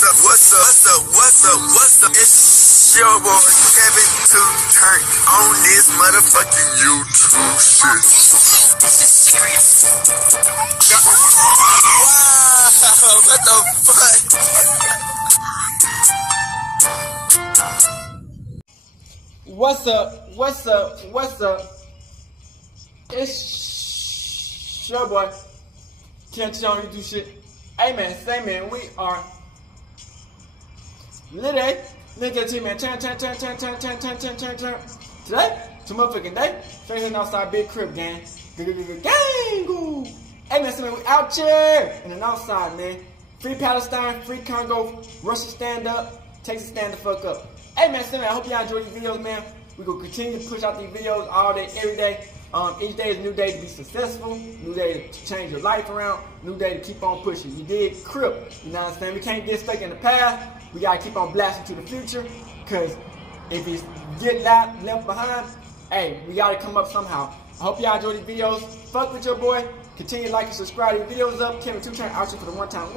What's up? It's your boy Havin to turn on this motherfucking YouTube shit. Wow, what the fuck? What's up? It's your boy. Can't you on YouTube shit? Hey man, say man, we are literally nigga team man. Turn. Today, to motherfucking day. Straight here outside big crib gang. Gang. Hey man, say man, we out here in the outside man. Free Palestine, free Congo, Russia stand up, Texas stand the fuck up. Hey man, say man, I hope y'all enjoy these videos, man. We gonna continue to push out these videos all day, every day. Each day is a new day to be successful, new day to change your life around, new day to keep on pushing. You did crip, you know what I'm saying? We can't get stuck in the past. We gotta keep on blasting to the future, cause if you get that left behind, hey, we gotta come up somehow. I hope y'all enjoy these videos. Fuck with your boy. Continue to like and subscribe. These videos up. Kevin 2 turn out for the one time.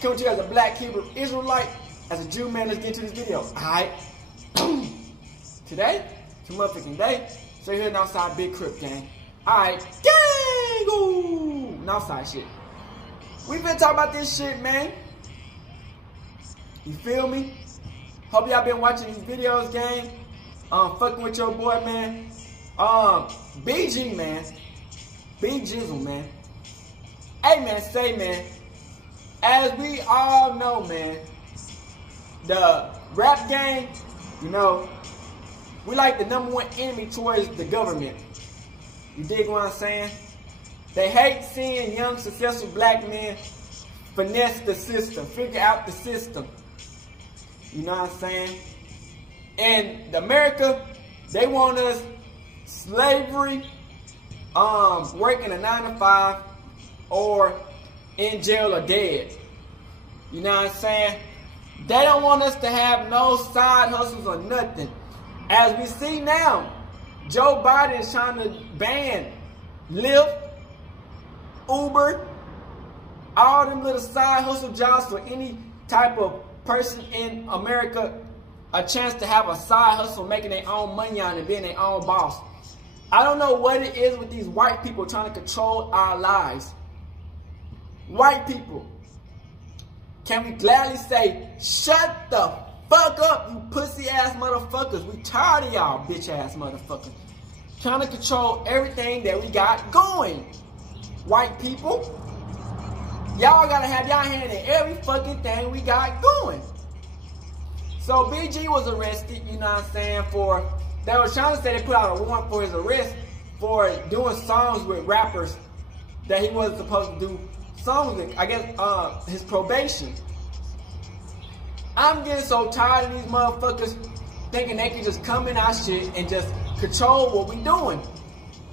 Coming to you as a black Hebrew Israelite, as a Jew man. Let's get into this video. Alright. Today, to motherfucking day. So you're heading outside big crip gang. Alright, gang! Ooh, outside shit. We been talking about this shit, man. You feel me? Hope y'all been watching these videos, gang. Fucking with your boy, man. BG, man. Big Jizzle, man. Hey, man, say, man. As we all know, man, the rap gang, you know, we like the #1 enemy towards the government. You dig what I'm saying? They hate seeing young, successful black men finesse the system, figure out the system. You know what I'm saying? And America, they want us slavery, working a 9-to-5, or in jail or dead. You know what I'm saying? They don't want us to have no side hustles or nothing. As we see now, Joe Biden is trying to ban Lyft, Uber, all them little side hustle jobs for any type of person in America, a chance to have a side hustle, making their own money on it, being their own boss. I don't know what it is with these white people trying to control our lives. White people, can we gladly say, shut the fuck up, you pussy ass motherfuckers. We tired of y'all bitch ass motherfuckers. Trying to control everything that we got going. White people, y'all gotta have y'all hand in every fucking thing we got going. So BG was arrested, you know what I'm saying, they were trying to say they put out a warrant for his arrest for doing songs with rappers that he wasn't supposed to do songs with. I guess his probation. I'm getting so tired of these motherfuckers thinking they can just come in our shit and just control what we doing.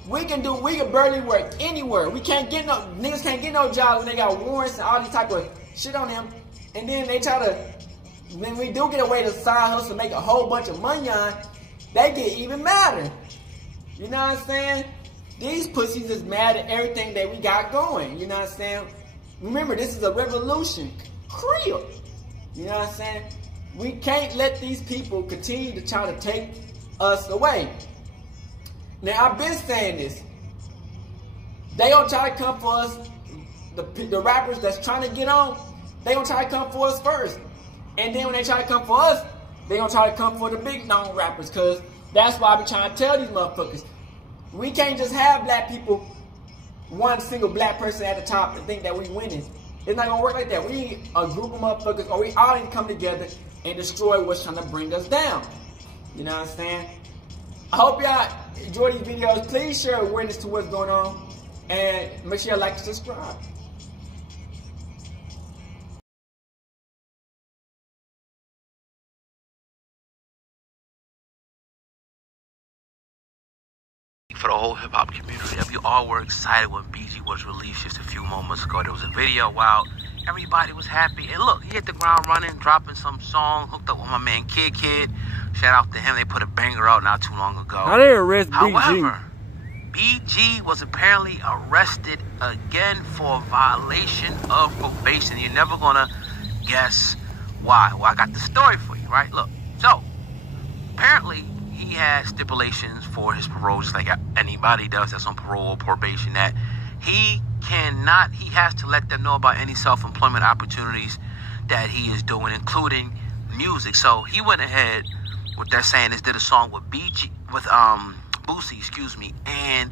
We can barely work anywhere. Niggas can't get no jobs when they got warrants and all these type of shit on them. And then they try to, when we do get away to side hustle and make a whole bunch of money on, they get even madder. You know what I'm saying? These pussies is mad at everything that we got going. You know what I'm saying? Remember, this is a revolution. Crib. You know what I'm saying? We can't let these people continue to try to take us away. Now, I've been saying this. They gonna try to come for us, the rappers that's trying to get on, they gonna try to come for us first. And then when they try to come for us, they gonna try to come for the big known rappers, cause that's why I be trying to tell these motherfuckers. We can't just have black people, one single black person at the top and think that we winning. It's not gonna work like that. We need a group of motherfuckers, or we all need to come together and destroy what's trying to bring us down. You know what I'm saying? I hope y'all enjoy these videos. Please share awareness to what's going on, and make sure y'all like and subscribe. For the whole hip-hop community, we all were excited when BG was released just a few moments ago. There was a video out, everybody was happy, and look, he hit the ground running, dropping some song, hooked up with my man Kid. Shout out to him. They put a banger out not too long ago. How they arrest BG? However, BG was apparently arrested again for violation of probation. You're never gonna guess Why? Well, I got the story for you, right? Look, so apparently he had stipulations for his parole, just like anybody does that's on parole or probation, that he has to let them know about any self-employment opportunities that he is doing, including music. So he went ahead, what they're saying is, did a song with Boosie, and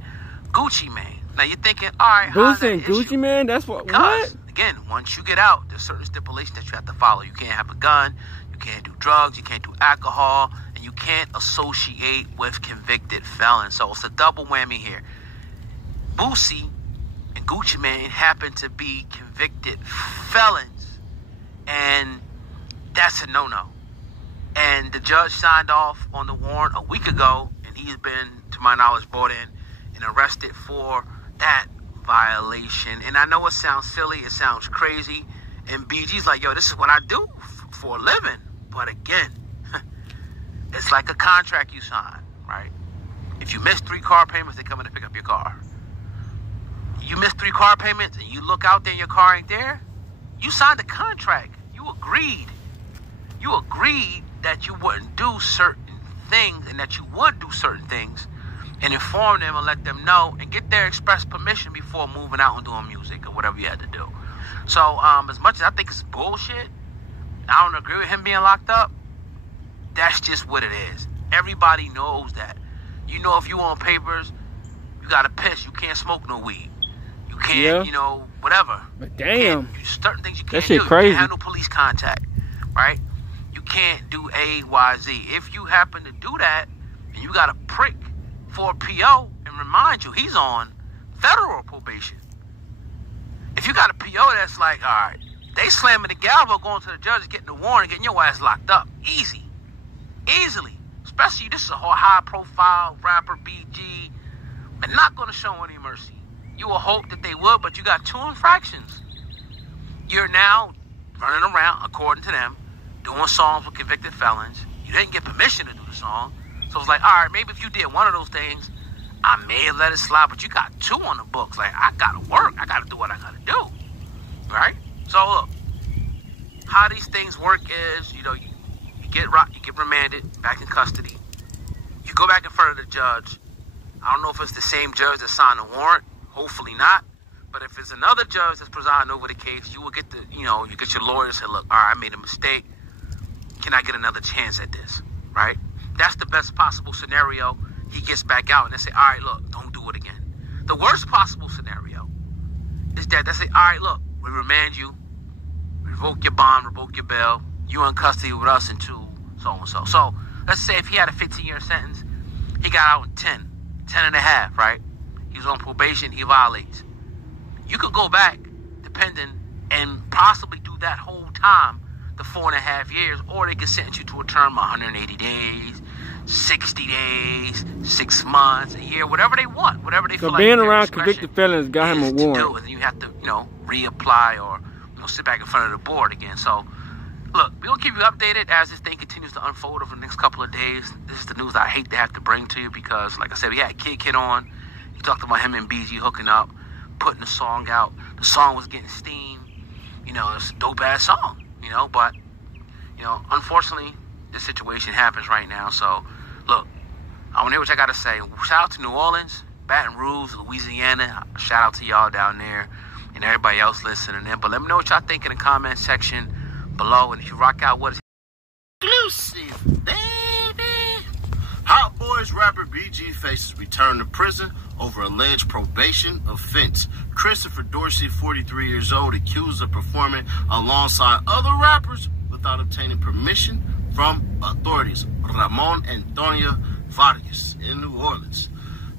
Gucci Mane. Now you're thinking, all right, Boosie and Gucci Mane? That's what? Again, once you get out, there's certain stipulations that you have to follow. You can't have a gun, you can't do drugs, you can't do alcohol, and you can't associate with convicted felons. So it's a double whammy here. Boosie and Gucci Mane happen to be convicted felons, and that's a no-no. And the judge signed off on the warrant a week ago, and he's been, to my knowledge, brought in and arrested for that violation. And I know it sounds silly, it sounds crazy, and BG's like, yo, this is what I do for a living. But again, it's like a contract you sign, right? If you miss 3 car payments, they come in to pick up your car. You miss 3 car payments and you look out there and your car ain't there, you signed a contract. You agreed. You agreed that you wouldn't do certain things and that you would do certain things, and inform them and let them know and get their express permission before moving out and doing music or whatever you had to do. So as much as I think it's bullshit, I don't agree with him being locked up, that's just what it is. Everybody knows that. You know, if you on papers, you gotta piss. You can't smoke no weed. You can't, whatever. But damn. Certain things you can't that shit do. crazy. You can't handle police contact, right? You can't do A, Y, Z. If you happen to do that, and you got a prick for a PO, and remind you, he's on federal probation. If you got a PO that's like, all right, they slamming the gavel, going to the judge, getting the warrant, getting your ass locked up. Easily. Especially, this is a high-profile rapper, BG, and not going to show any mercy. You will hope that they would, but you got 2 infractions. You're now running around, according to them, doing songs with convicted felons. You didn't get permission to do the song. So it's like, all right, maybe if you did one of those things, I may have let it slide, but you got 2 on the books. Like, I got to work. I got to do what I got to do. Right? So, look, how these things work is, you get remanded, back in custody. You go back in front of the judge. I don't know if it's the same judge that signed the warrant. Hopefully not. But if it's another judge that's presiding over the case, you will get you get your lawyer and say, look, all right, I made a mistake. Can I get another chance at this? Right? That's the best possible scenario. He gets back out and they say, all right, look, don't do it again. The worst possible scenario is that they say, all right, look, we remand you, revoke your bond, revoke your bail. You're in custody with us until so-and-so. So let's say if he had a 15-year sentence, he got out in 10 and a half, right? He was on probation, he violates. You could go back, depending, and possibly do that whole time, the 4.5 years, or they could sentence you to a term of 180 days, 60 days, 6 months, a year, whatever they want, whatever they feel like. So being around convicted felons got him a warrant. And you have to, reapply or sit back in front of the board again. So, look, we'll keep you updated as this thing continues to unfold over the next couple of days. This is the news I hate to have to bring to you because, like I said, we had Kid on. He talked about him and BG hooking up, putting the song out. The song was getting steam. It's a dope-ass song, but, unfortunately, this situation happens right now. So, look, I want to hear what I got to say. Shout out to New Orleans, Baton Rouge, Louisiana. Shout out to y'all down there and everybody else listening in. But let me know what y'all think in the comment section below. And if you rock out, what is exclusive, baby? Hotboy's rapper BG faces return to prison over alleged probation offense. Christopher Dorsey, 43 years old, accused of performing alongside other rappers without obtaining permission from authorities. Ramon Antonio Vargas in New Orleans.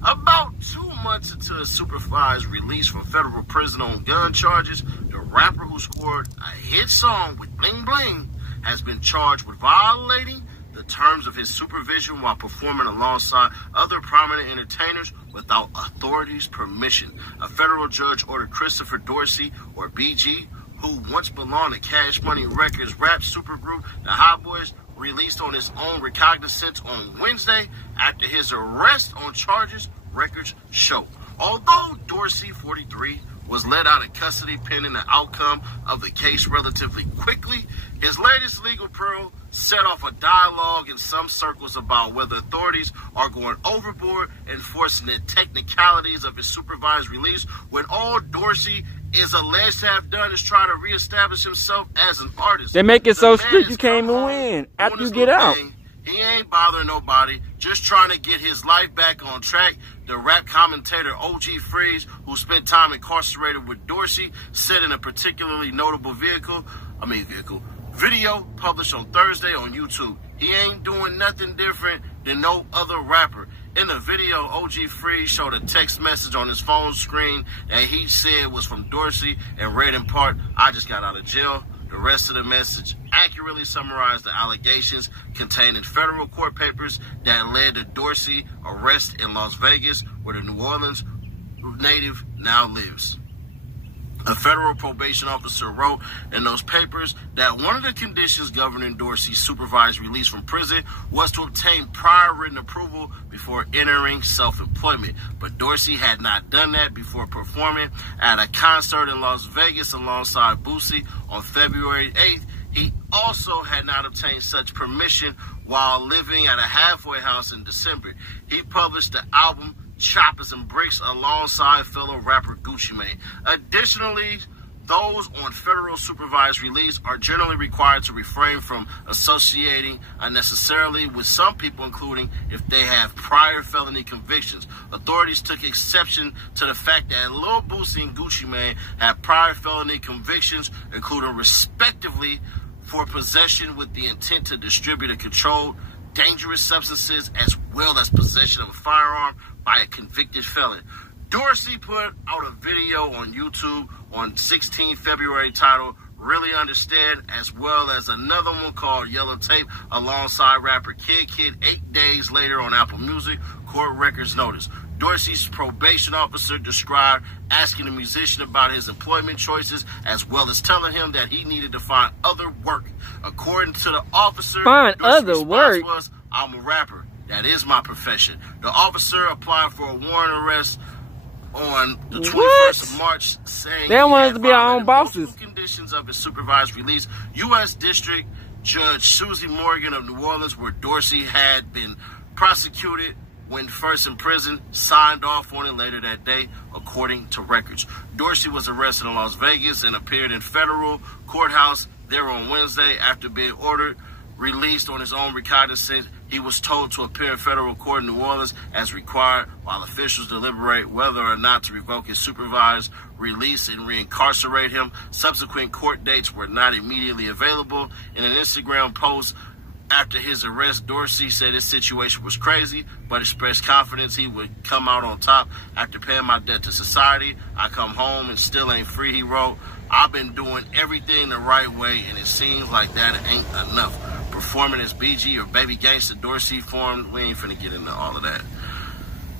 About 2 months into a supervised release from federal prison on gun charges, the rapper who scored a hit song with Bling Bling has been charged with violating the terms of his supervision while performing alongside other prominent entertainers without authorities' permission. A federal judge ordered Christopher Dorsey, or BG, who once belonged to Cash Money Records rap supergroup, the Hotboys, released on his own recognizance on Wednesday after his arrest on charges, records show. Although Dorsey, 43, was let out of custody pending the outcome of the case relatively quickly. His latest legal peril set off a dialogue in some circles about whether authorities are going overboard enforcing the technicalities of his supervised release, when all Dorsey is alleged to have done is try to reestablish himself as an artist. They make it so strict you can't even win after you get out. He ain't bothering nobody, just trying to get his life back on track. The rap commentator OG Freeze, who spent time incarcerated with Dorsey, said in a particularly notable video published on Thursday on YouTube, he ain't doing nothing different than no other rapper. In the video, OG Freeze showed a text message on his phone screen that he said was from Dorsey and read in part, "I just got out of jail." The rest of the message accurately summarized the allegations contained in federal court papers that led to Dorsey arrest in Las Vegas, where the New Orleans native now lives. A federal probation officer wrote in those papers that one of the conditions governing Dorsey's supervised release from prison was to obtain prior written approval before entering self-employment. But Dorsey had not done that before performing at a concert in Las Vegas alongside Boosie on February 8th. He also had not obtained such permission while living at a halfway house in December. He published the album Choppers and Bricks alongside fellow rapper Gucci Mane. Additionally, those on federal supervised release are generally required to refrain from associating unnecessarily with some people, including if they have prior felony convictions. Authorities took exception to the fact that Lil Boosie and Gucci Mane have prior felony convictions, including respectively for possession with the intent to distribute a controlled dangerous substances, as well as possession of a firearm by a convicted felon. Dorsey put out a video on YouTube on 16 February titled Really Understand, as well as another one called Yellow Tape alongside rapper Kid 8 days later on Apple Music, court records notice. Dorsey's probation officer described asking the musician about his employment choices, as well as telling him that he needed to find other work. According to the officer, find Dorsey's other work was, "I'm a rapper. That is my profession." The officer applied for a warrant arrest on the 21st of March, saying they want us to be our own bosses. Conditions of his supervised release. U.S. District Judge Susie Morgan of New Orleans, where Dorsey had been prosecuted when first in prison, signed off on it later that day, according to records. Dorsey was arrested in Las Vegas and appeared in federal courthouse there on Wednesday after being ordered released on his own recognizance. He was told to appear in federal court in New Orleans as required while officials deliberate whether or not to revoke his supervised release and reincarcerate him. Subsequent court dates were not immediately available. In an Instagram post after his arrest, Dorsey said his situation was crazy, but expressed confidence he would come out on top. After paying my debt to society, I come home and still ain't free, he wrote. I've been doing everything the right way, and it seems like that ain't enough. Performing as BG or Baby Gangsta, Dorsey formed. We ain't finna get into all of that.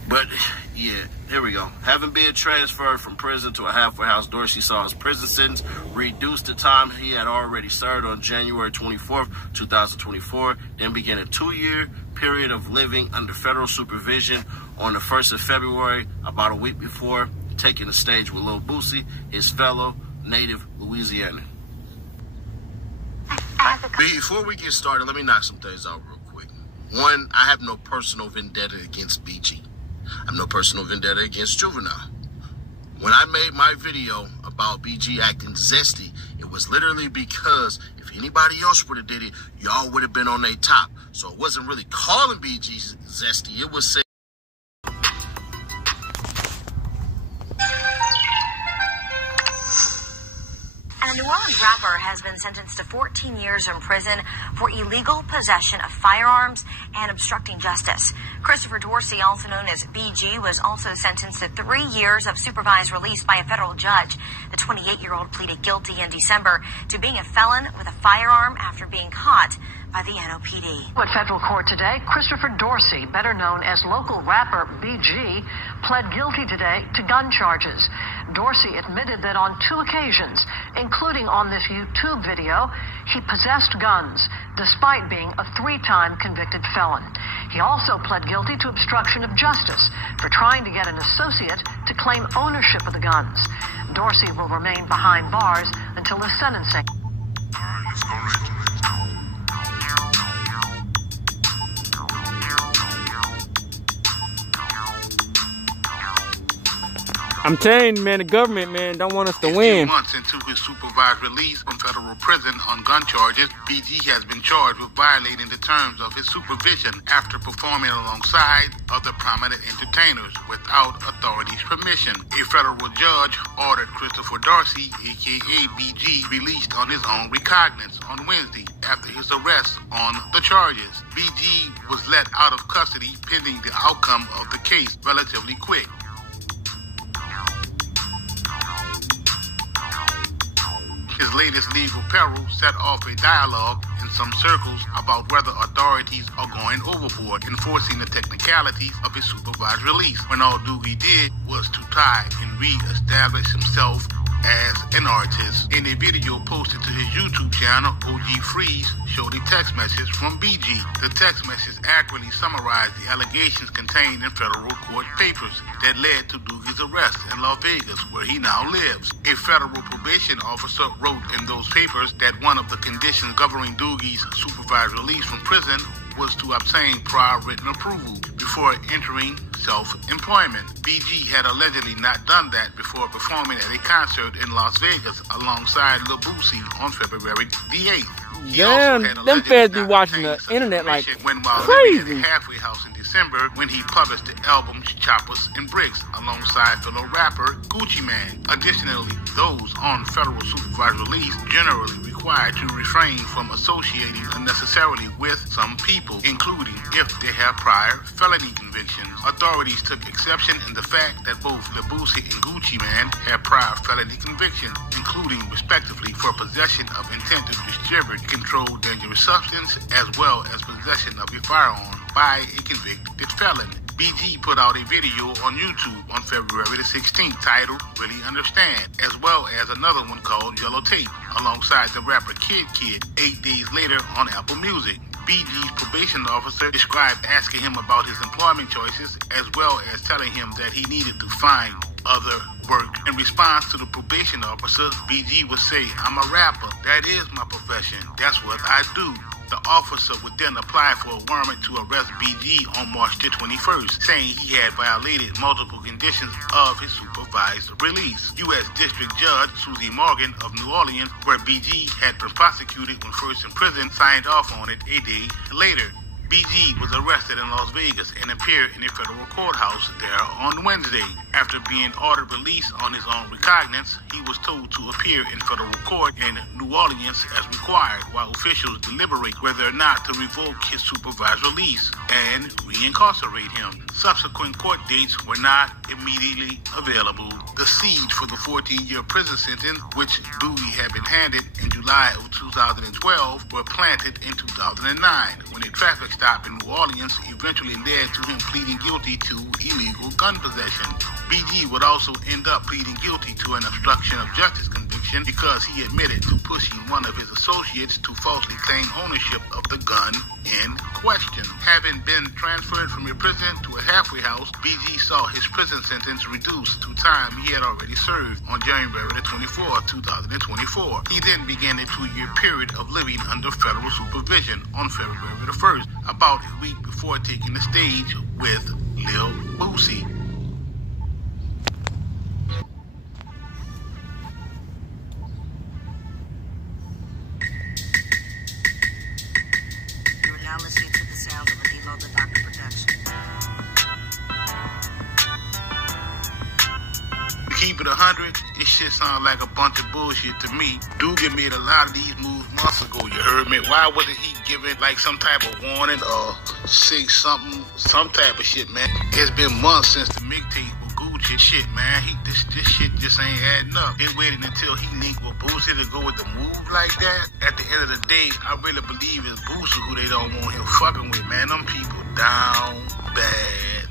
But, yeah, here we go. Having been transferred from prison to a halfway house, Dorsey saw his prison sentence reduced to time he had already served on January 24th, 2024, then began a 2-year period of living under federal supervision on the 1st of February, about a week before taking the stage with Lil Boosie, his fellow native Louisianan. Before we get started, let me knock some things out real quick. One, I have no personal vendetta against BG. I have no personal vendetta against Juvenile. When I made my video about BG acting zesty, it was literally because if anybody else would have did it, y'all would have been on their top. So it wasn't really calling BG zesty. It was saying, A New Orleans rapper has been sentenced to 14 years in prison for illegal possession of firearms and obstructing justice. Christopher Dorsey, also known as BG, was also sentenced to 3 years of supervised release by a federal judge. The 28-year-old pleaded guilty in December to being a felon with a firearm after being caught by the NOPD. At federal court today, Christopher Dorsey, better known as local rapper BG, pled guilty today to gun charges. Dorsey admitted that on 2 occasions, including on this YouTube video, he possessed guns, despite being a 3-time convicted felon. He also pled guilty to obstruction of justice for trying to get an associate to claim ownership of the guns. Dorsey will remain behind bars until his sentencing. All right, let's go right to it. I'm telling you, man, the government, man, don't want us to win. 15 months into his supervised release from federal prison on gun charges, BG has been charged with violating the terms of his supervision after performing alongside other prominent entertainers without authority's permission. A federal judge ordered Christopher Dorsey, aka BG, released on his own recognizance on Wednesday after his arrest on the charges. BG was let out of custody pending the outcome of the case relatively quick. His latest legal peril set off a dialogue in some circles about whether authorities are going overboard, enforcing the technicalities of his supervised release, when all Doogie did was to try and re-establish himself as an artist. In a video posted to his YouTube channel, OG Freeze showed a text message from BG. The text message accurately summarized the allegations contained in federal court papers that led to Doogie's arrest in Las Vegas, where he now lives. A federal probation officer wrote in those papers that one of the conditions governing Doogie's supervised release from prison was to obtain prior written approval before entering self-employment. BG had allegedly not done that before performing at a concert in Las Vegas alongside Lil Boosie on February the 8th. Damn, them feds be watching the internet like crazy. At a halfway house in December when he published the album Choppers and Bricks alongside fellow rapper Gucci Mane. Additionally, those on federal supervised release generally required to refrain from associating unnecessarily with some people, including if they have prior felony convictions. Authorities took exception in the fact that both Lil Boosie and Gucci Mane had prior felony convictions, including respectively for possession of intent to distribute controlled dangerous substance as well as possession of a firearm by a convicted felon. BG put out a video on YouTube on February the 16th titled Really Understand, as well as another one called Yellow Tape, alongside the rapper Kid 8 days later on Apple Music. BG's probation officer described asking him about his employment choices, as well as telling him that he needed to find other work. In response to the probation officer, BG would say, "I'm a rapper. That is my profession. That's what I do." The officer would then apply for a warrant to arrest BG on March the 21st, saying he had violated multiple conditions of his supervised release. U.S. District Judge Susie Morgan of New Orleans, where BG had been prosecuted when first in prison, signed off on it a day later. BG was arrested in Las Vegas and appeared in a federal courthouse there on Wednesday. After being ordered release on his own recognizance, he was told to appear in federal court in New Orleans as required, while officials deliberate whether or not to revoke his supervised release and reincarcerate him. Subsequent court dates were not immediately available. The siege for the 14-year prison sentence, which Boogie had been handed in July of 2012, were planted in 2009, when a traffic stop in New Orleans eventually led to him pleading guilty to illegal gun possession. BG would also end up pleading guilty to an obstruction of justice conviction because he admitted to pushing one of his associates to falsely claim ownership of the gun in question. Having been transferred from a prison to a halfway house, BG saw his prison sentence reduced to time he had already served on January the 24th, 2024. He then began a 2-year period of living under federal supervision on February the 1st, about a week before taking the stage with Lil Boosie. Now listening to the sounds of a Deloaded Doctor production. Keep it 100, this shit sounds like a bunch of bullshit to me. Doogie made a lot of these moves months ago, you heard me? Why wasn't he giving like some type of warning or say something, some type of shit, man? It's been months since the mixtape with Gucci Shit, man, this shit just ain't adding up. They waited until he linked with Boosie to go with the move like that. At the end of the day, I really believe it's Boosie who they don't want him fucking with, man. Them people down bad.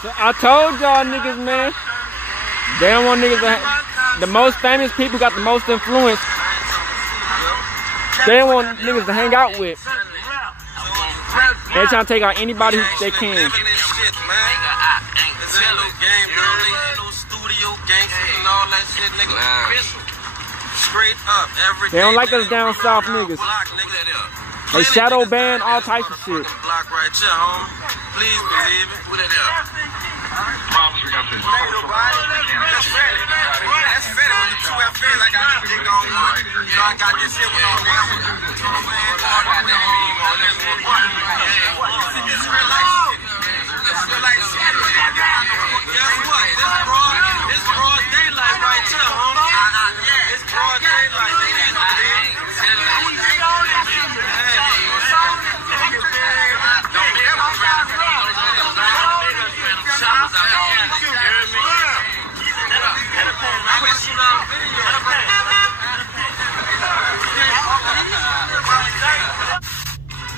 So I told y'all niggas, man. They don't want niggas to the most famous people got the most influence. They don't want niggas to hang out with. They trying to take out anybody they can. They don't like us down south niggas. They shadow ban all types of shit. Please believe it. Who that is? Problems we got this. That's Fetty. That's Fetty with the 2 FA like I got dick on one. You know, I got this here with all down with relax. Guess what? This broad daylight right here, homie. It's broad daylight.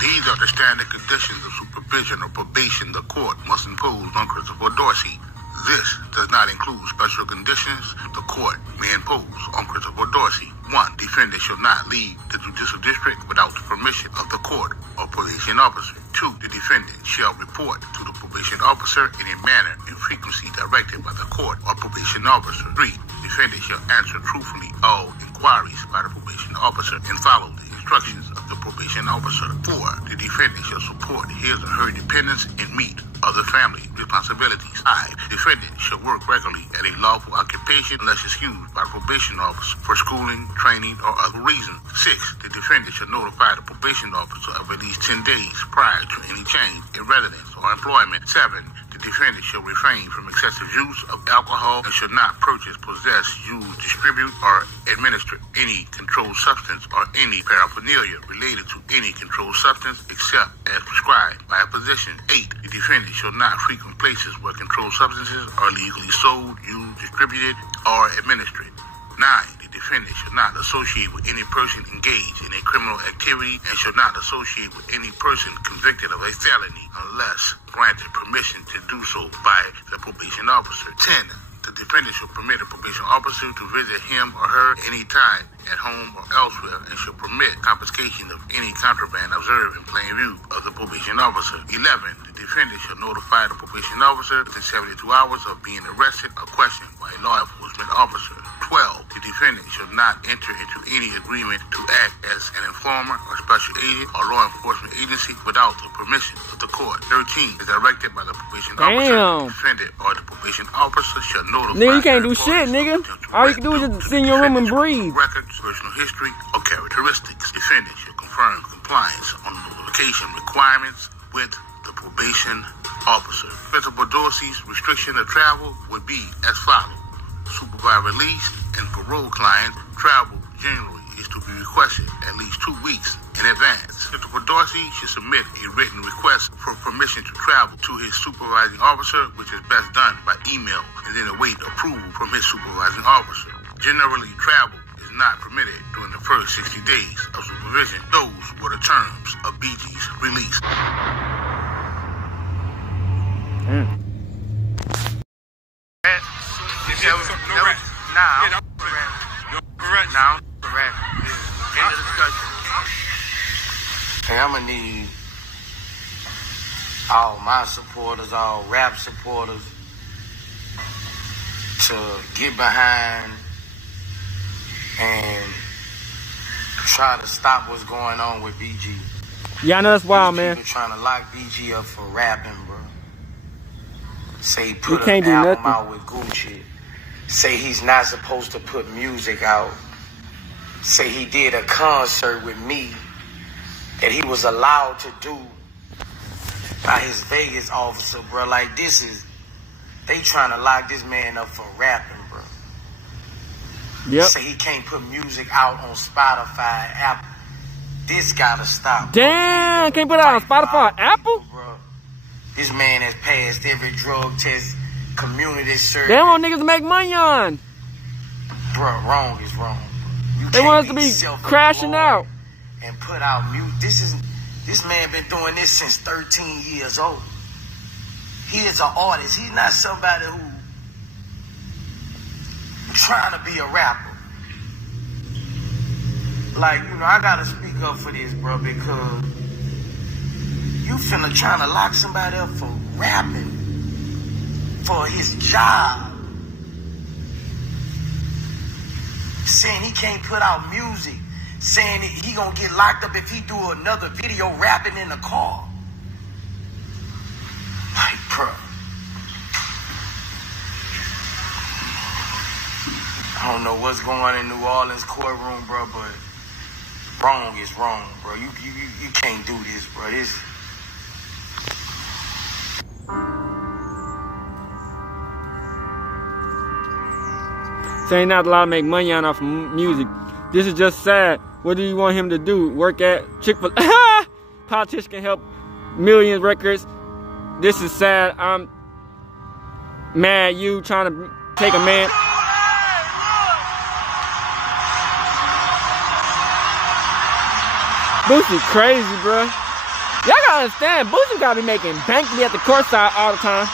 These are the standard conditions of supervision or probation the court must impose on Christopher Dorsey. This does not include special conditions the court may impose on Christopher Dorsey. 1. Defendant shall not leave the judicial district without the permission of the court or probation officer. 2. The defendant shall report to the probation officer in a manner and frequency directed by the court or probation officer. 3. Defendant shall answer truthfully all inquiries by the probation officer and follow the instructions of the probation officer. 4. The defendant shall support his or her dependents and meet other family responsibilities. 5. Defendant shall work regularly at a lawful occupation unless excused by the probation officer for schooling, training, or other reasons. 6. The defendant shall notify the probation officer of at least 10 days prior to any change in residence or employment. 7. The defendant shall refrain from excessive use of alcohol and shall not purchase, possess, use, distribute, or administer any controlled substance or any paraphernalia related to any controlled substance except as prescribed by a physician. 8. The defendant shall not frequent places where controlled substances are legally sold, used, distributed, or administered. 9. The defendant shall not associate with any person engaged in a criminal activity and shall not associate with any person convicted of a felony unless granted permission to do so by the probation officer. 10. The defendant shall permit a probation officer to visit him or her any time at home or elsewhere and shall permit confiscation of any contraband observed in plain view of the probation officer. 11. The defendant shall notify the probation officer within 72 hours of being arrested or questioned by a law enforcement officer. 12. The defendant shall not enter into any agreement to act as an informer or special agent or law enforcement agency without the permission of the court. 13. Is directed by the probation officer. The defendant or the probation officer shall notify. Nigga, you can't do shit, nigga. All you can do is just sit in your room and breathe. Records, personal history, or characteristics. Defendant shall confirm compliance on notification requirements with the probation officer. Principal Dorsey's restriction of travel would be as follows. Supervised release and parole clients travel generally is to be requested at least 2 weeks in advance. Christopher Dorsey should submit a written request for permission to travel to his supervising officer, which is best done by email, and then await approval from his supervising officer. Generally, travel is not permitted during the first 60 days of supervision. Those were the terms of BG's release. Hey, I'm gonna need all my supporters, all rap supporters, to get behind and try to stop what's going on with BG. Yeah, I know that's wild, man. People trying to lock BG up for rapping, bro. Say he put an album out with Gucci. Say he's not supposed to put music out. Say he did a concert with me that he was allowed to do by his Vegas officer, bro. Like, this is, they trying to lock this man up for rapping, bro. Yep. Say he can't put music out on Spotify, Apple. This gotta stop. Damn, can't put it out on Spotify, Apple? Bro. This man has passed every drug test, community service. They want niggas to make money on. Bro, wrong is wrong. They want us to be crashing out. And put out music. This man been doing this since 13 years old. He is an artist. He's not somebody who trying to be a rapper. Like, you know, I gotta speak up for this, bro, because you finna trying to lock somebody up for rapping for his job. Saying he can't put out music. Saying he gonna get locked up if he do another video rapping in the car. Like, bro. I don't know what's going on in New Orleans courtroom, bro, but wrong is wrong, bro. You can't do this, bro. Saying not allowed to make money on off music. This is just sad. What do you want him to do? Work at Chick-fil-A? Politicians can help millions records. This is sad. I'm mad you trying to take a man. Boosie crazy, bro. Y'all gotta understand, Boosie gotta be making bank to be at the courtside all the time.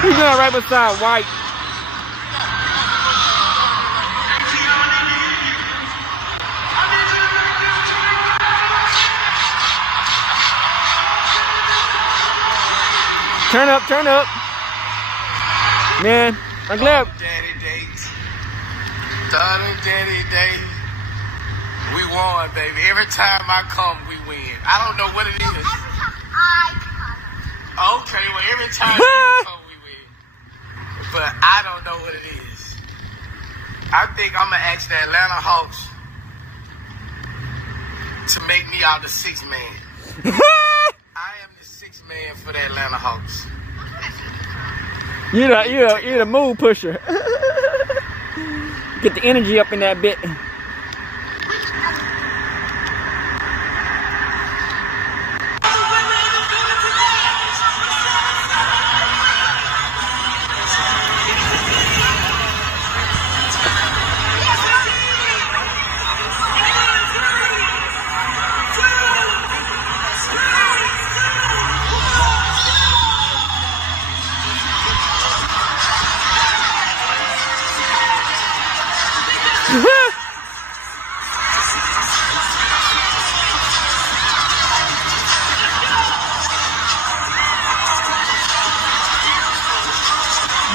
He's going right beside White. Turn up, turn up. Man, I'm glad. Daddy days. Daughter daddy days. We won, baby. Every time I come, we win. I don't know what it is. Every time I come. Okay, well, every time you come, we win. But I don't know what it is. I think I'm going to ask the Atlanta Hawks to make me out the sixth man. I am the sixth man for the Atlanta Hawks. You're the mood pusher. Get the energy up in that bit.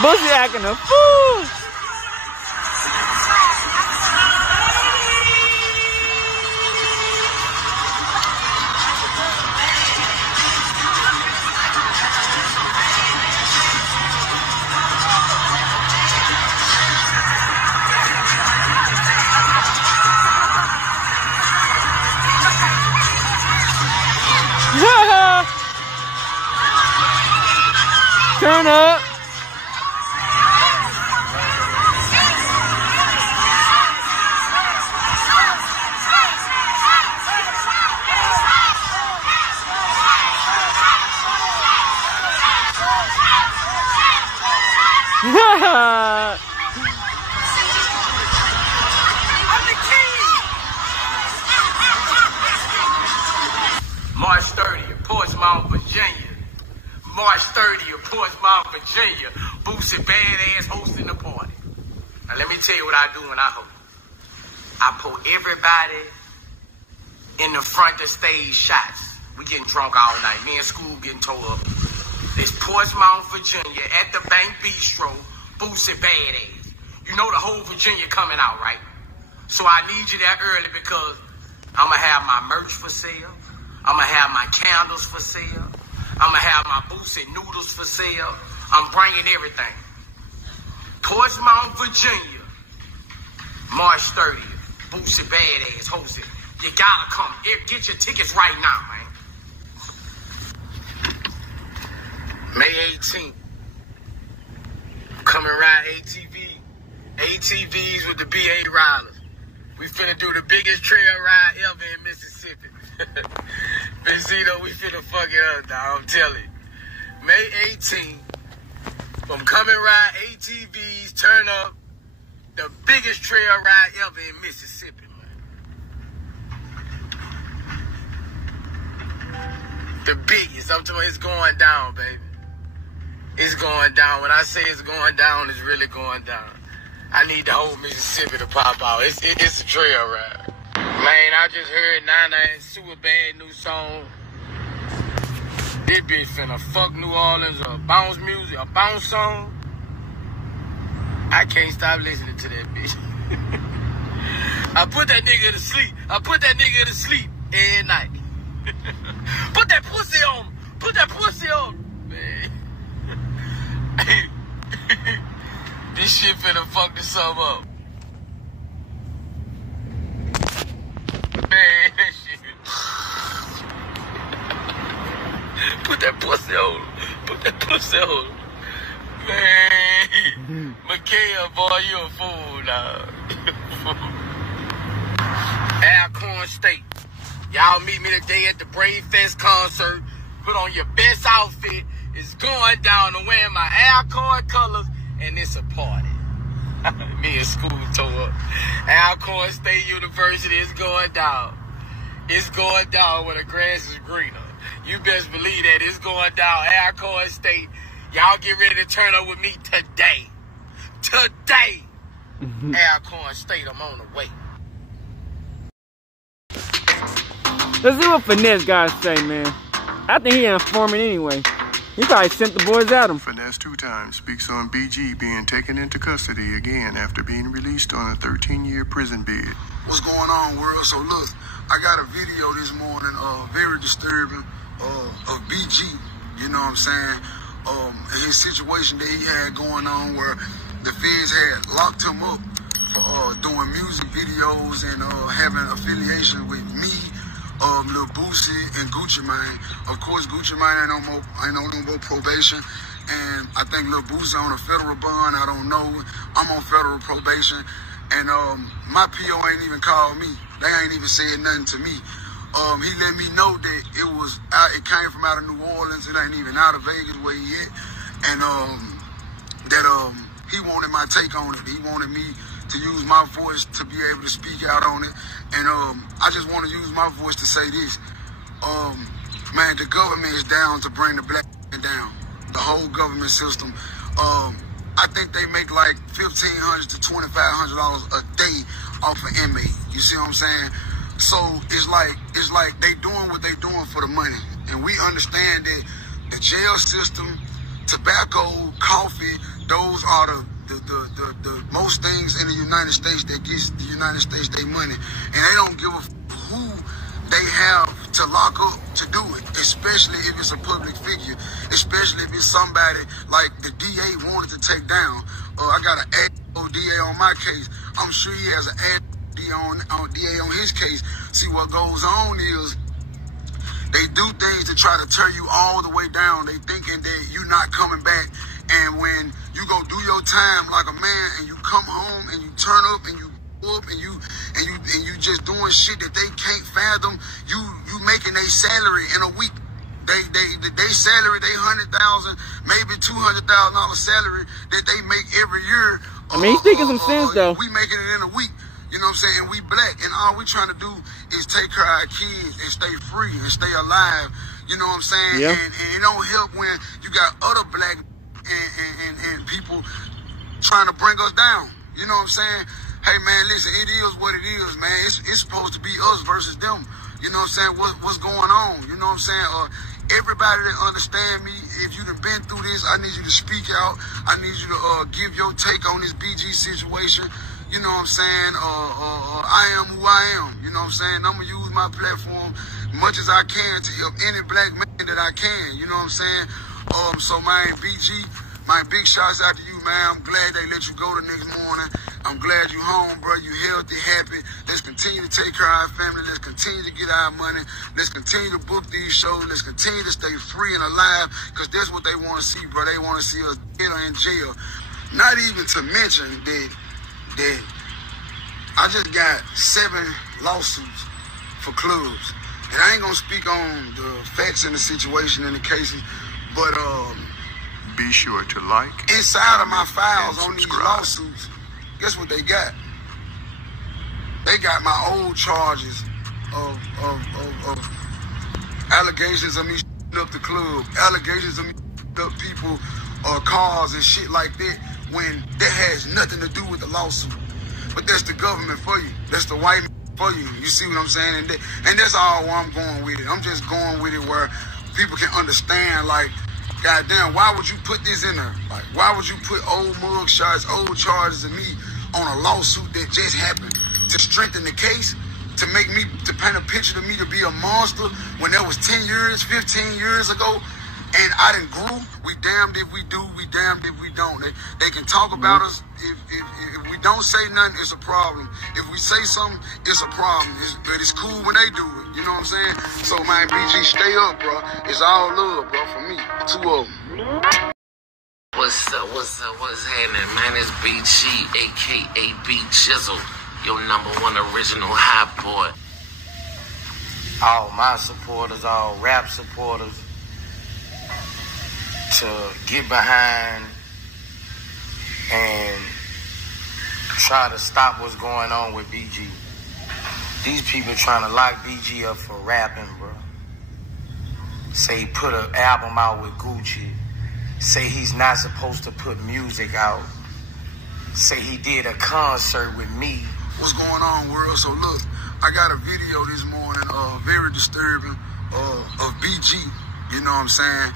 Boosie acting a fool. Turn up. March 30th, Portsmouth, Virginia. March 30th, Portsmouth, Virginia. Boosie badass hosting the party. Now let me tell you what I do when I host. I put everybody in the front of stage shots. We getting drunk all night. Me and School getting towed up. It's Portsmouth, Virginia at the Bank Bistro. Boosie badass. You know the whole Virginia coming out, right? So I need you there early because I'm going to have my merch for sale. I'm going to have my candles for sale. I'm going to have my Boosie noodles for sale. I'm bringing everything. Portsmouth, Virginia, March 30th. Boosie badass hosted. You got to come. Get your tickets right now, man. May 18th. Come and ride ATVs with the BA Riders. We finna do the biggest trail ride ever in Mississippi. Benzito, we finna fuck it up, dog. I'm telling you. May 18th, from Come and Ride ATVs, turn up, the biggest trail ride ever in Mississippi, man. The biggest. I'm talking about it's going down, baby. It's going down. When I say it's going down, it's really going down. I need the whole Mississippi to pop out. It's a trail ride. Man, I just heard Nana and Super Band new song. This bitch finna fuck New Orleans, a bounce music, a bounce song. I can't stop listening to that bitch. I put that nigga to sleep. I put that nigga to sleep every night. Put that pussy on him. Put that pussy on him. Man. This shit finna fuck this song up. Man, that shit. Put that pussy on him. Put that pussy on him. Man. Micaiah, boy, you a fool now. Alcorn State. Y'all meet me today at the Brave Fest concert. Put on your best outfit. It's going down. I'm wearing my Alcorn colors, and it's a party. Me and School tore up. Alcorn State University is going down. It's going down where the grass is greener. You best believe that it's going down. Alcorn State. Y'all get ready to turn up with me today. Today. Alcorn State, I'm on the way. Let's see what Finesse guys say, man. I think he informing anyway. He probably sent the boys at him. Finesse 2 times speaks on BG being taken into custody again after being released on a 13-year prison bid. What's going on, world? So look, I got a video this morning, very disturbing, of BG. You know what I'm saying? His situation that he had going on where the feds had locked him up for doing music videos and having affiliation with me, Lil Boosie and Gucci Mane. Of course, Gucci Mane ain't on no more probation, and I think Lil Boosie on a federal bond. I don't know. I'm on federal probation, and my PO ain't even called me. They ain't even said nothing to me. He let me know that it came from out of New Orleans. It ain't even out of Vegas where he at, and that he wanted my take on it. He wanted me to use my voice to be able to speak out on it. And I just want to use my voice to say this. Man, the government is down to bring the black man down. The whole government system. I think they make like $1,500 to $2,500 a day off an inmate. You see what I'm saying? So it's like they doing what they doing for the money. And we understand that the jail system, tobacco, coffee, those are the most things in the United States that gets the United States their money. And they don't give a who they have to lock up to do it, especially if it's a public figure, especially if it's somebody like the DA wanted to take down. I got an DA on my case. I'm sure he has an DA on his case. See, what goes on is they do things to try to tear you all the way down. They thinking that you're not coming back. And when you go do your time like a man and you come home and you turn up and you up and you just doing shit that they can't fathom, you making a salary in a week. They salary, they $100,000, maybe $200,000 salary that they make every year. I mean, he's speaking some sense though. We making it in a week. You know what I'm saying? And we black, and all we trying to do is take care of our kids and stay free and stay alive. You know what I'm saying? Yep. And it don't help when you got other black and people trying to bring us down. You know what I'm saying? Hey man, listen, it is what it is, man. It's supposed to be us versus them. You know what I'm saying? What's going on? You know what I'm saying? Everybody that understand me, if you done been through this, I need you to speak out. I need you to give your take on this BG situation. You know what I'm saying? I am who I am. You know what I'm saying? I'm going to use my platform much as I can to help any black man that I can. You know what I'm saying? So, man, BG, my big shouts out to you, man. I'm glad they let you go the next morning. I'm glad you home, bro. You healthy, happy. Let's continue to take care of our family. Let's continue to get our money. Let's continue to book these shows. Let's continue to stay free and alive, because that's what they want to see, bro. They want to see us dead or in jail. Not even to mention that I just got 7 lawsuits for clubs. And I ain't going to speak on the facts and the situation and the cases, but be sure to like, inside of my files on these lawsuits, guess what they got? They got my old charges of allegations of me shooting up the club, allegations of me shooting up people, cars and shit like that, when that has nothing to do with the lawsuit. But that's the government for you. That's the white man for you. You see what I'm saying? And that's all where I'm going with it. I'm just going with it where people can understand, like, goddamn, why would you put this in there? Like, why would you put old mug shots, old charges of me on a lawsuit that just happened to strengthen the case, to make me, to paint a picture of me to be a monster when that was 10 years, 15 years ago, and I done grew? We damned if we do, we damned if we don't. They can talk about us. If we don't say nothing, it's a problem. If we say something, it's a problem. But it's cool when they do it. You know what I'm saying? So, man, BG, stay up, bro. It's all love, bro, for me. 2 of them. What's happening, man? It's BG, a.k.a. B Jizzle, your #1 original Hotboy. All my supporters, all rap supporters, to get behind and try to stop what's going on with BG. These people trying to lock BG up for rapping, bro. Say he put an album out with Gucci. Say he's not supposed to put music out. Say he did a concert with me. What's going on, world? So look, I got a video this morning, very disturbing, of BG. You know what I'm saying?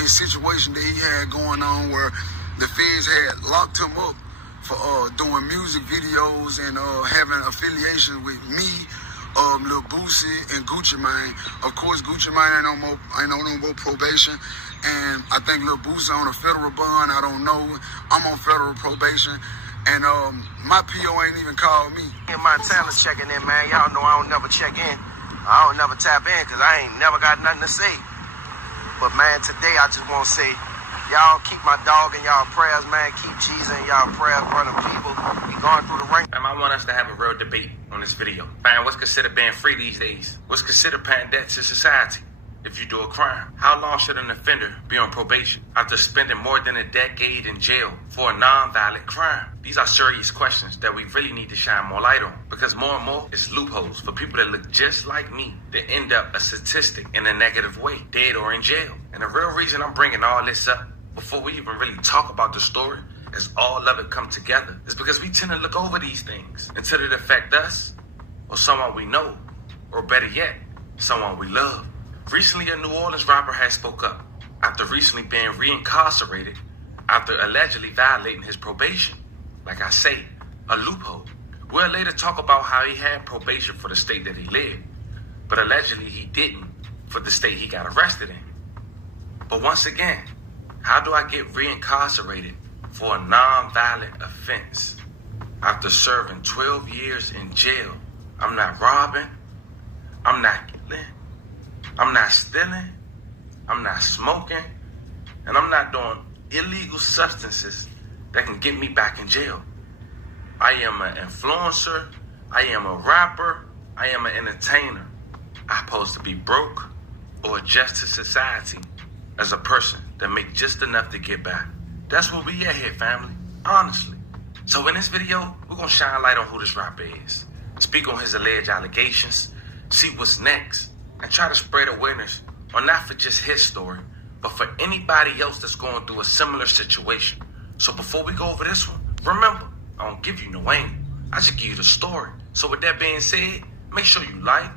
His situation that he had going on, where the feds had locked him up for doing music videos and having affiliation with me, Lil Boosie and Gucci Mane. Of course, Gucci Mane ain't on no more probation, and I think Lil Boosie on a federal bond. I don't know. I'm on federal probation, and my PO ain't even called me. And Montana's checking in, man. Y'all know I don't never check in. I don't never tap in because I ain't never got nothing to say. But, man, today I just want to say, y'all keep my dog in y'all prayers, man. Keep Jesus in y'all prayers, brother people. We going through the ring. I want us to have a real debate on this video. Man, what's considered being free these days? What's considered paying debt to society if you do a crime? How long should an offender be on probation after spending more than a decade in jail for a non-violent crime? These are serious questions that we really need to shine more light on, because more and more it's loopholes for people that look just like me that end up a statistic in a negative way, dead or in jail. And the real reason I'm bringing all this up before we even really talk about the story, as all of it come together, is because we tend to look over these things until it affect us or someone we know, or better yet, someone we love. Recently, a New Orleans rapper has spoke up after recently being reincarcerated after allegedly violating his probation. Like I say, a loophole. We'll later talk about how he had probation for the state that he lived, but allegedly he didn't for the state he got arrested in. But once again, how do I get reincarcerated for a non-violent offense after serving 12 years in jail? I'm not robbing, I'm not killing, I'm not stealing, I'm not smoking, and I'm not doing illegal substances that can get me back in jail. I am an influencer, I am a rapper, I am an entertainer. I'm supposed to be broke or adjust to society as a person that make just enough to get back. That's what we at here, family, honestly. So in this video, we're gonna shine light on who this rapper is. speak on his alleged allegations, see what's next, and try to spread awareness on not for just his story, but for anybody else that's going through a similar situation. So before we go over this one, remember, I don't give you no angle. I just give you the story. So with that being said, make sure you like,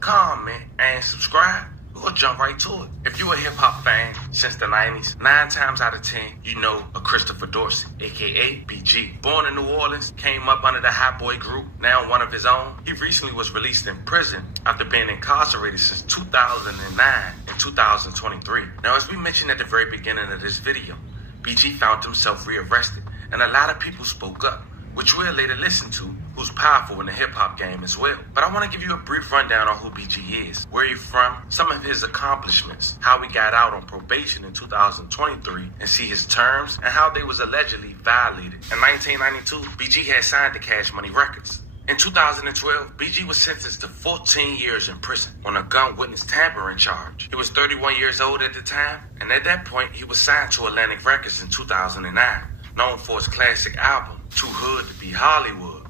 comment, and subscribe. We'll jump right to it. If you're a hip-hop fan since the 90s, 9 times out of 10, you know a Christopher Dorsey, a.k.a. Bacc. Born in New Orleans, came up under the Hotboy group, now one of his own. He recently was released in prison after being incarcerated since 2009 and 2023. Now, as we mentioned at the very beginning of this video, Bacc found himself rearrested, and a lot of people spoke up, which we'll later listen to, who's powerful in the hip-hop game as well. But I want to give you a brief rundown on who Bacc is, where he's from, some of his accomplishments, how he got out on probation in 2023, and see his terms, and how they was allegedly violated. In 1992, Bacc had signed to Cash Money Records. In 2012, Bacc was sentenced to 14 years in prison on a gun witness tampering charge. He was 31 years old at the time, and at that point, he was signed to Atlantic Records in 2009, known for his classic album, Too Hood to Be Hollywood.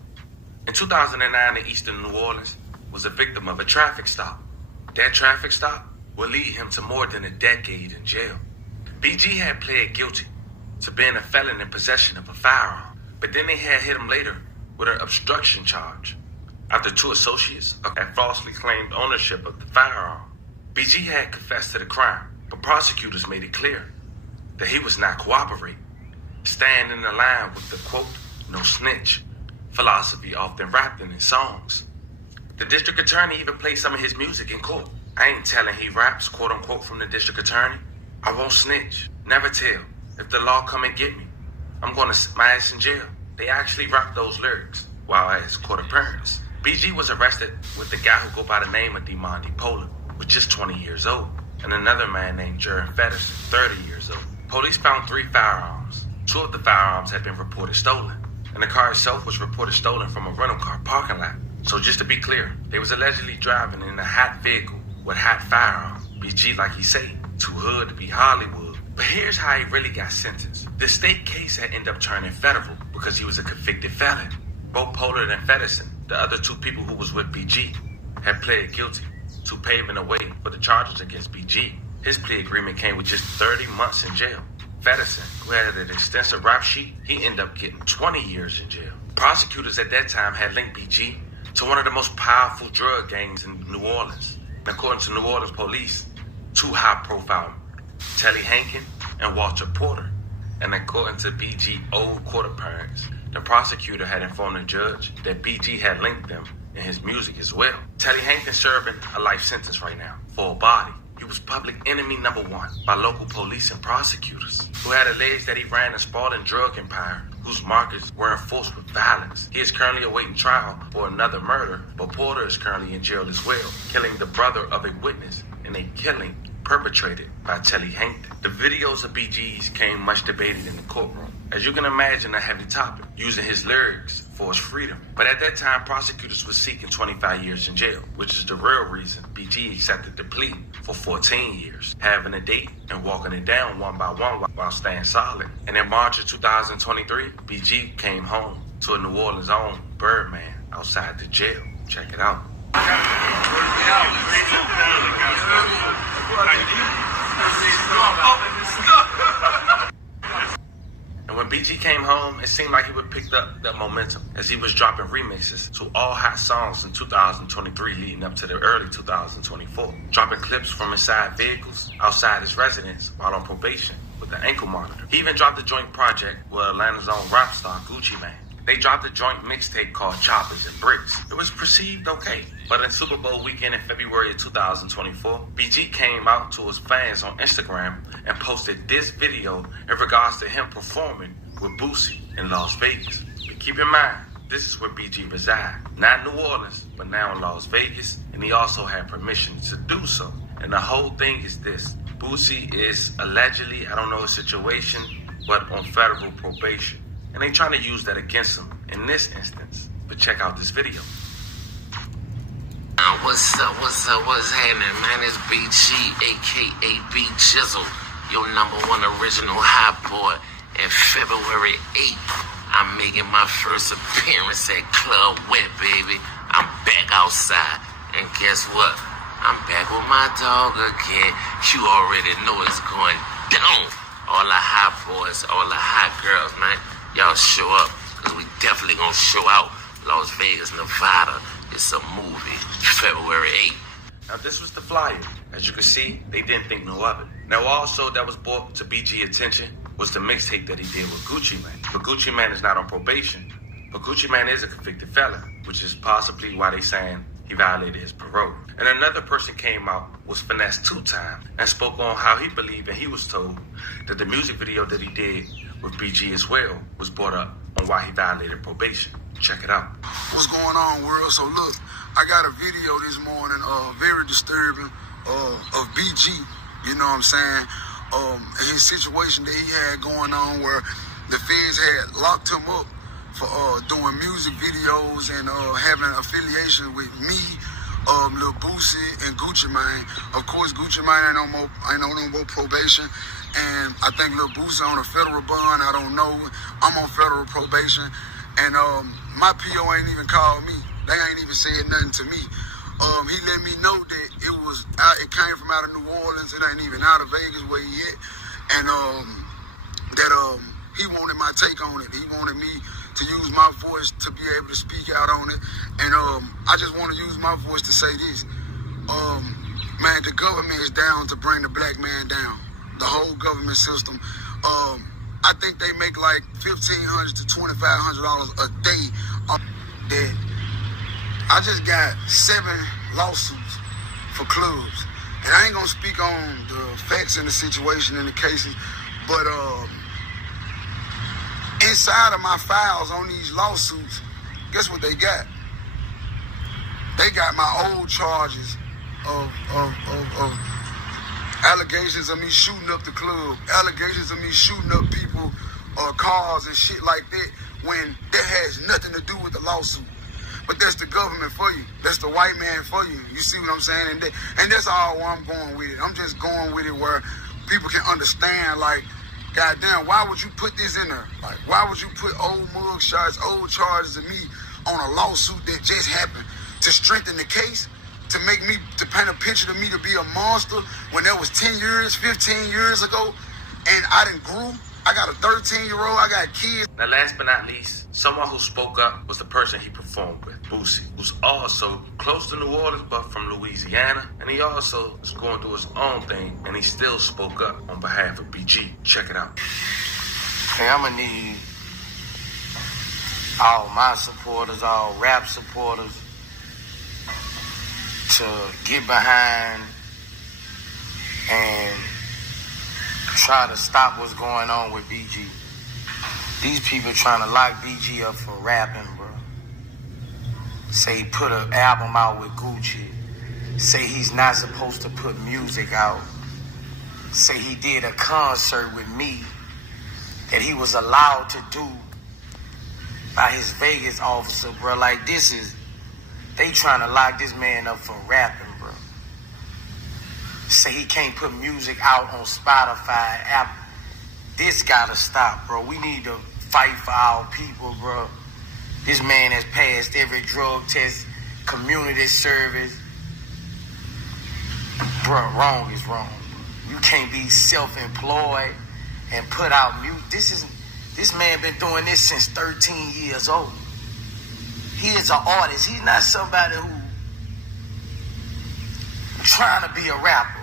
In 2009, in eastern New Orleans, was a victim of a traffic stop. That traffic stop would lead him to more than a decade in jail. Bacc had pled guilty to being a felon in possession of a firearm, but then they had hit him later with an obstruction charge after 2 associates had falsely claimed ownership of the firearm. Bacc had confessed to the crime, but prosecutors made it clear that he was not cooperating, staying in the line with the quote, no snitch philosophy often wrapped in his songs. The district attorney even played some of his music in court. I ain't telling he raps, quote unquote, from the district attorney. I won't snitch, never tell. If the law come and get me, I'm gonna sit my ass in jail. They actually rapped those lyrics while at his court appearance. Bacc was arrested with the guy who go by the name of Demondi Polar, was just 20 years old, and another man named Jaron Fedderson, 30 years old. Police found 3 firearms. 2 of the firearms had been reported stolen, and the car itself was reported stolen from a rental car parking lot. So just to be clear, they was allegedly driving in a hot vehicle with hot firearms. Bacc, like he say, too hood to be Hollywood. But here's how he really got sentenced. The state case had ended up turning federal because he was a convicted felon. Both Pollard and Fedderson, the other 2 people who was with Bacc, had pled guilty to paving the way for the charges against Bacc. His plea agreement came with just 30 months in jail. Fedderson, who had an extensive rap sheet, he ended up getting 20 years in jail. Prosecutors at that time had linked Bacc to one of the most powerful drug gangs in New Orleans. And according to New Orleans police, 2 high-profile, Telly Hankin and Walter Porter. And according to Bacc old court appearance, the prosecutor had informed the judge that Bacc had linked them in his music as well. Telly Hankin serving a life sentence right now for a body. He was public enemy number 1 by local police and prosecutors, who had alleged that he ran a sprawling drug empire whose markets were enforced with violence. He is currently awaiting trial for another murder, but Porter is currently in jail as well, killing the brother of a witness in a killing perpetrated by Telly Hankton. The videos of Bacc's came much debated in the courtroom. As you can imagine, a heavy topic, using his lyrics for his freedom. But at that time, prosecutors were seeking 25 years in jail, which is the real reason Bacc accepted the plea for 14 years, having a date and walking it down one by one while staying solid. And in March of 2023, Bacc came home to a New Orleans own Birdman outside the jail. Check it out. And when Bacc came home, it seemed like he would pick up that momentum as he was dropping remixes to all hot songs in 2023 leading up to the early 2024. Dropping clips from inside vehicles outside his residence while on probation with the ankle monitor. He even dropped a joint project with Atlanta's own rap star Gucci Mane. They dropped a joint mixtape called Choppers and Bricks. It was perceived okay. But in Super Bowl weekend in February of 2024, Bacc came out to his fans on Instagram and posted this video in regards to him performing with Boosie in Las Vegas. But keep in mind, this is where Bacc resides. Not New Orleans, but now in Las Vegas. And he also had permission to do so. And the whole thing is this. Boosie is allegedly, I don't know his situation, but on federal probation. And they trying to use that against him in this instance. But check out this video. What's up, what's happening, man? It's Bacc, a.k.a. Bacc, your number 1 original Hotboy. And February 8th, I'm making my first appearance at Club Wet, baby. I'm back outside. And guess what? I'm back with my dog again. You already know it's going down. All the hot boys, all the hot girls, man. Y'all show up, because we definitely gonna show out. Las Vegas, Nevada. It's a movie. February 8th. Now, this was the flyer. As you can see, they didn't think no of it. Now, also that was brought to BG attention was the mixtape that he did with Gucci Mane. But Gucci Mane is not on probation. But Gucci Mane is a convicted felon, which is possibly why they saying he violated his parole. And another person came out, was finessed 2 times, and spoke on how he believed and he was told that the music video that he did with BG as well was brought up on why he violated probation. Check it out. What's going on, world? So look, I got a video this morning, very disturbing, of BG, you know what I'm saying? And his situation that he had going on where the feds had locked him up for doing music videos and having affiliation with me, Lil Boosie and Gucci Mane. Of course, Gucci Mane ain't on no more probation, and I think Lil Boosie on a federal bond. I don't know. I'm on federal probation, and my PO ain't even called me. They ain't even said nothing to me. He let me know that it came from out of New Orleans. It ain't even out of Vegas where he at, and that he wanted my take on it. He wanted me to use my voice to be able to speak out on it. And I just want to use my voice to say this. Man, the government is down to bring the black man down. The whole government system. I think they make like $1,500 to $2,500 a day. That I just got 7 lawsuits for clubs. And I ain't going to speak on the facts and the situation and the cases, but inside of my files on these lawsuits, guess what they got? They got my old charges of allegations of me shooting up the club, allegations of me shooting up people, cars and shit like that, when that has nothing to do with the lawsuit. But that's the government for you. That's the white man for you. You see what I'm saying? And that's all where I'm going with it. I'm just going with it where people can understand, like, goddamn, why would you put this in there? Like, why would you put old mug shots, old charges of me on a lawsuit that just happened to strengthen the case, to make me, to paint a picture of me to be a monster when that was 10 years, 15 years ago, and I done grew. I got a 13-year-old, I got kids. Now, last but not least, someone who spoke up was the person he performed with, Boosie, who's also close to New Orleans, but from Louisiana. And he also is going through his own thing, and he still spoke up on behalf of BG. Check it out. Hey, I'm gonna need all my supporters, all rap supporters, to get behind and try to stop what's going on with BG. These people trying to lock BG up for rapping, bro. Say he put an album out with Gucci. Say he's not supposed to put music out. Say he did a concert with me that he was allowed to do by his Vegas officer, bro. Like, they trying to lock this man up for rapping, bro. Say he can't put music out on Spotify, Apple. This gotta stop, bro. We need to fight for our people, bro. This man has passed every drug test, community service. Bro, wrong is wrong. You can't be self-employed and put out music. This man been doing this since 13 years old. He is an artist. He's not somebody who trying to be a rapper.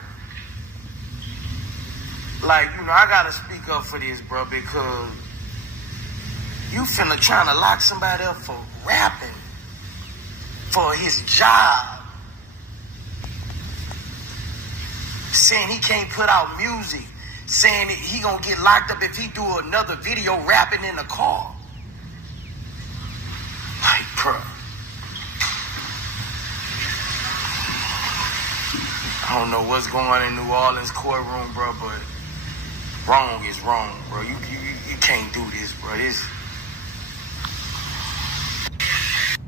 Like, you know, I gotta speak up for this, bro, because you finna trying to lock somebody up for rapping, for his job. Saying he can't put out music. Saying that he gonna get locked up if he do another video rapping in the car. Like, bro. I don't know what's going on in New Orleans courtroom, bro, but wrong is wrong, bro. You can't do this, bro.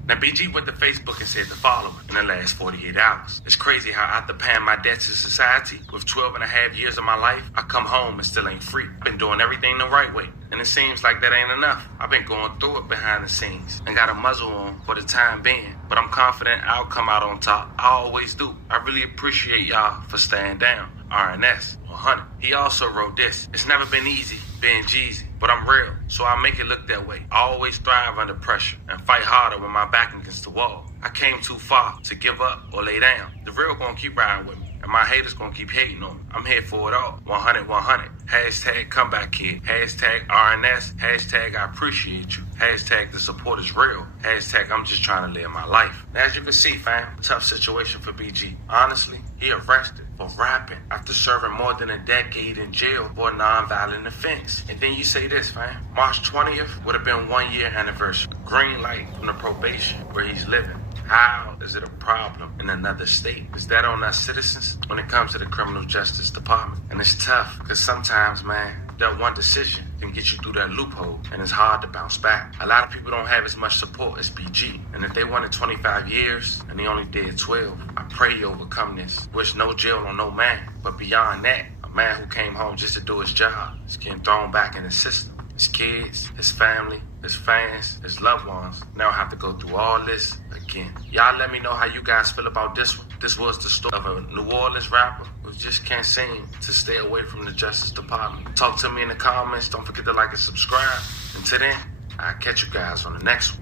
Now, BG went to Facebook and said the following in the last 48 hours. It's crazy how after paying my debts to society with 12 and a half years of my life, I come home and still ain't free. I've been doing everything the right way. And it seems like that ain't enough. I've been going through it behind the scenes and got a muzzle on for the time being. But I'm confident I'll come out on top. I always do. I really appreciate y'all for staying down. RNS 100. He also wrote this. It's never been easy being Jeezy, but I'm real, so I make it look that way. I always thrive under pressure and fight harder when my back against the wall. I came too far to give up or lay down. The real gonna keep riding with me, and my haters gonna keep hating on me. I'm here for it all. 100, 100. Hashtag comeback kid. Hashtag RNS. Hashtag I appreciate you. Hashtag the support is real. Hashtag I'm just trying to live my life. Now, as you can see, fam, tough situation for BG. Honestly, he arrested for rapping after serving more than a decade in jail for a non-violent offense. And then you say this, fam. March 20th would have been 1 year anniversary. Green light from the probation where he's living. How is it a problem in another state? Is that on us citizens when it comes to the criminal justice department? And it's tough because sometimes, man, that one decision can get you through that loophole and it's hard to bounce back. A lot of people don't have as much support as BG. And if they wanted 25 years and he only did 12, I pray you overcome this. Wish no jail on no man. But beyond that, a man who came home just to do his job is getting thrown back in the system. His kids, his family, his fans, his loved ones now have to go through all this again. Y'all let me know how you guys feel about this one. This was the story of a New Orleans rapper who just can't seem to stay away from the Justice Department. Talk to me in the comments. Don't forget to like and subscribe. Until then, I'll catch you guys on the next one.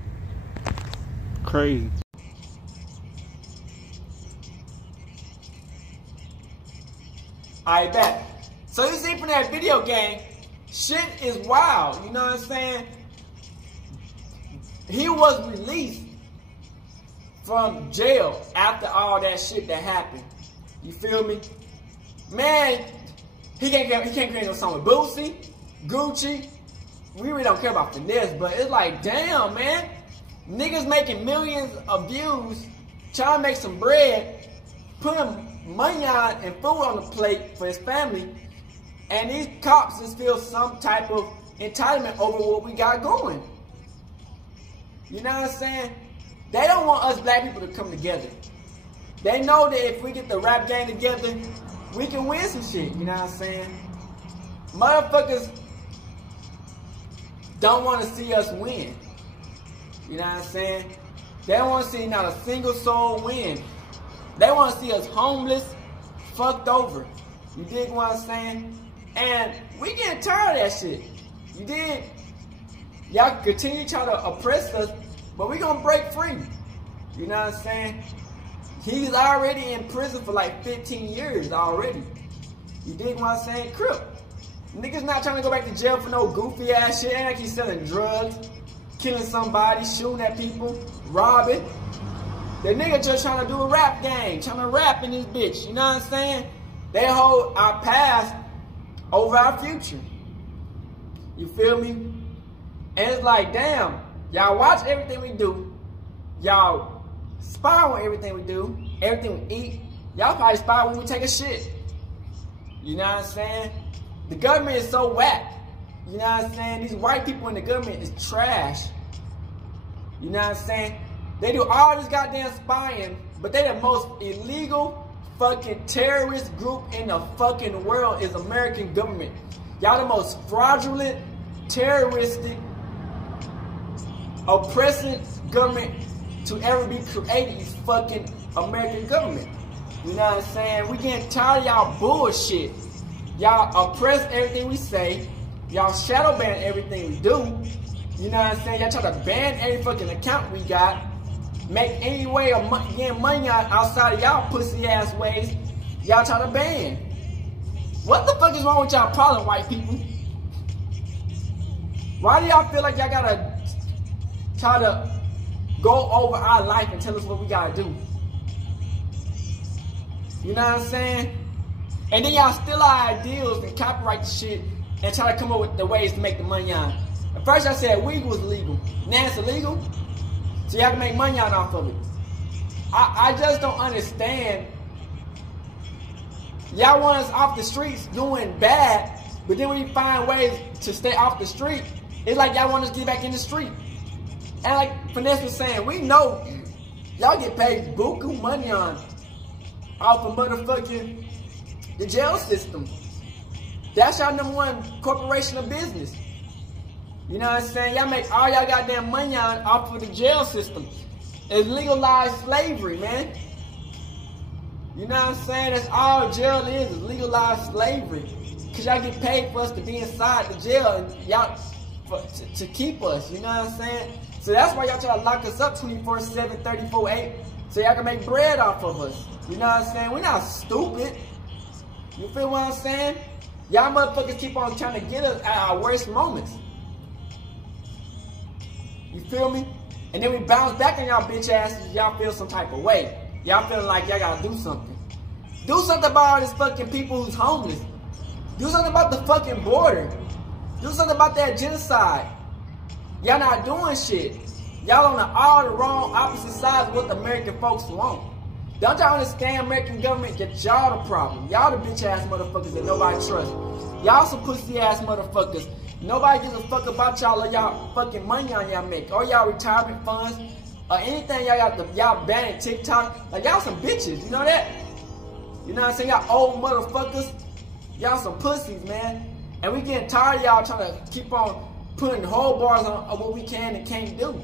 Crazy. Alright, back. So you see from that video game, shit is wild, you know what I'm saying? He was released from jail after all that shit that happened. You feel me? Man, he can't create no song with Boosie, Gucci. We really don't care about finesse, but it's like, damn, man. Niggas making millions of views, trying to make some bread, putting money on and food on the plate for his family, and these cops just feel some type of entitlement over what we got going. You know what I'm saying? They don't want us black people to come together. They know that if we get the rap game together, we can win some shit, you know what I'm saying? Motherfuckers don't want to see us win. You know what I'm saying? They don't want to see not a single soul win. They want to see us homeless, fucked over. You dig what I'm saying? And we getting tired of that shit. You dig? Y'all continue to try to oppress us, but we gonna break free. You know what I'm saying? He's already in prison for like 15 years already. You dig what I'm saying? Crip. Niggas not trying to go back to jail for no goofy ass shit. Ain't like he's selling drugs, killing somebody, shooting at people, robbing. The nigga just trying to do a rap game, trying to rap in this bitch. You know what I'm saying? They hold our past over our future. You feel me? And it's like, damn, y'all watch everything we do. Y'all spy on everything we do, everything we eat. Y'all probably spy when we take a shit. You know what I'm saying? The government is so whack. You know what I'm saying? These white people in the government is trash. You know what I'm saying? They do all this goddamn spying, but they the most illegal fucking terrorist group in the fucking world is American government. Y'all the most fraudulent, terroristic, oppressive government to ever be created is fucking American government. You know what I'm saying? We getting tired of y'all bullshit. Y'all oppress everything we say. Y'all shadow ban everything we do. You know what I'm saying? Y'all try to ban every fucking account we got. Make any way of getting money outside of y'all pussy ass ways. Y'all try to ban. What the fuck is wrong with y'all problem, white people? Why do y'all feel like y'all gotta try to go over our life and tell us what we gotta do? You know what I'm saying? And then y'all steal our ideals and copyright the shit and try to come up with the ways to make the money on. At first I said weed was legal. Now it's illegal. So y'all can make money out off of it. I just don't understand. Y'all want us off the streets doing bad, but then when you find ways to stay off the street, it's like y'all want us to get back in the street. And like Finesse was saying, we know y'all get paid buku money off of motherfucking the jail system. That's y'all #1 corporation of business. You know what I'm saying? Y'all make all y'all goddamn money off of the jail system. It's legalized slavery, man. You know what I'm saying? That's all jail is legalized slavery. Cause y'all get paid for us to be inside the jail and y'all to keep us. You know what I'm saying? So that's why y'all try to lock us up 24/7, 34/8, so y'all can make bread off of us. You know what I'm saying? We're not stupid. You feel what I'm saying? Y'all motherfuckers keep on trying to get us at our worst moments. You feel me? And then we bounce back on y'all bitch asses. Y'all feel some type of way. Y'all feeling like y'all gotta do something. Do something about all these fucking people who's homeless. Do something about the fucking border. Do something about that genocide. Y'all not doing shit. Y'all on all the wrong opposite sides of what the American folks want. Don't y'all understand American government that y'all the problem. Y'all the bitch ass motherfuckers that nobody trusts. Y'all some pussy ass motherfuckers. Nobody gives a fuck about y'all or y'all fucking money on y'all make. Or y'all retirement funds. Or anything y'all got, y'all banning TikTok. Like y'all some bitches, you know that? You know what I'm saying? Y'all old motherfuckers. Y'all some pussies, man. And we getting tired of y'all trying to keep on putting whole bars on what we can and can't do.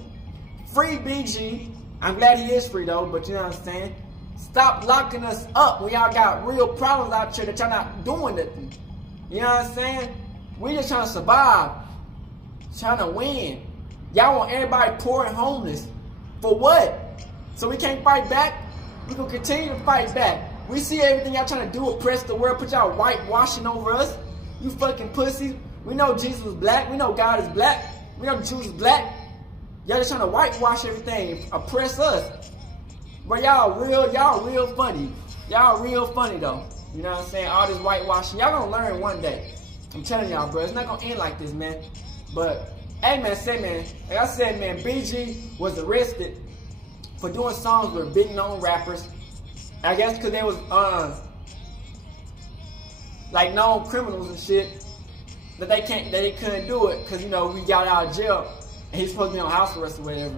Free BG. I'm glad he is free though, but you know what I'm saying? Stop locking us up when y'all got real problems out here that y'all not doing nothing. You know what I'm saying? We just trying to survive. Trying to win. Y'all want everybody poor and homeless. For what? So we can't fight back? We gonna continue to fight back. We see everything y'all trying to do, oppress the world, put y'all whitewashing over us. You fucking pussies. We know Jesus was black. We know God is black. We know Jews is black. Y'all just trying to whitewash everything, oppress us. But y'all real funny. Y'all real funny though. You know what I'm saying? All this whitewashing. Y'all gonna learn one day. I'm telling y'all, bro. It's not gonna end like this, man. But, hey, man, like I said, man, BG was arrested for doing songs with big known rappers. I guess because they was, like known criminals and shit. That they couldn't do it because, you know, we got out of jail and he's supposed to be on house arrest or whatever.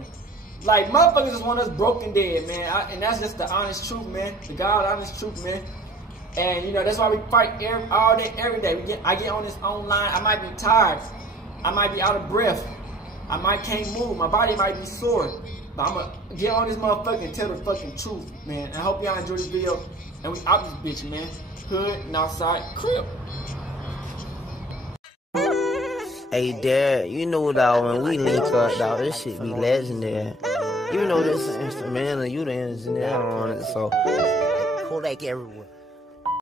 Like, motherfuckers just want us broken dead, man. And that's just the honest truth, man. The God honest truth, man. And, you know, that's why we fight all day, every day. I get on this online. I might be tired. I might be out of breath. I might can't move. My body might be sore. But I'm going to get on this motherfucker and tell the fucking truth, man. I hope y'all enjoy this video. And we out this bitch, man. Hood and outside crib. Hey, Dad, you know, dog, when we link up, dog, this shit be legendary. You know this instrumental, you the engineer on it, so Kodak everywhere.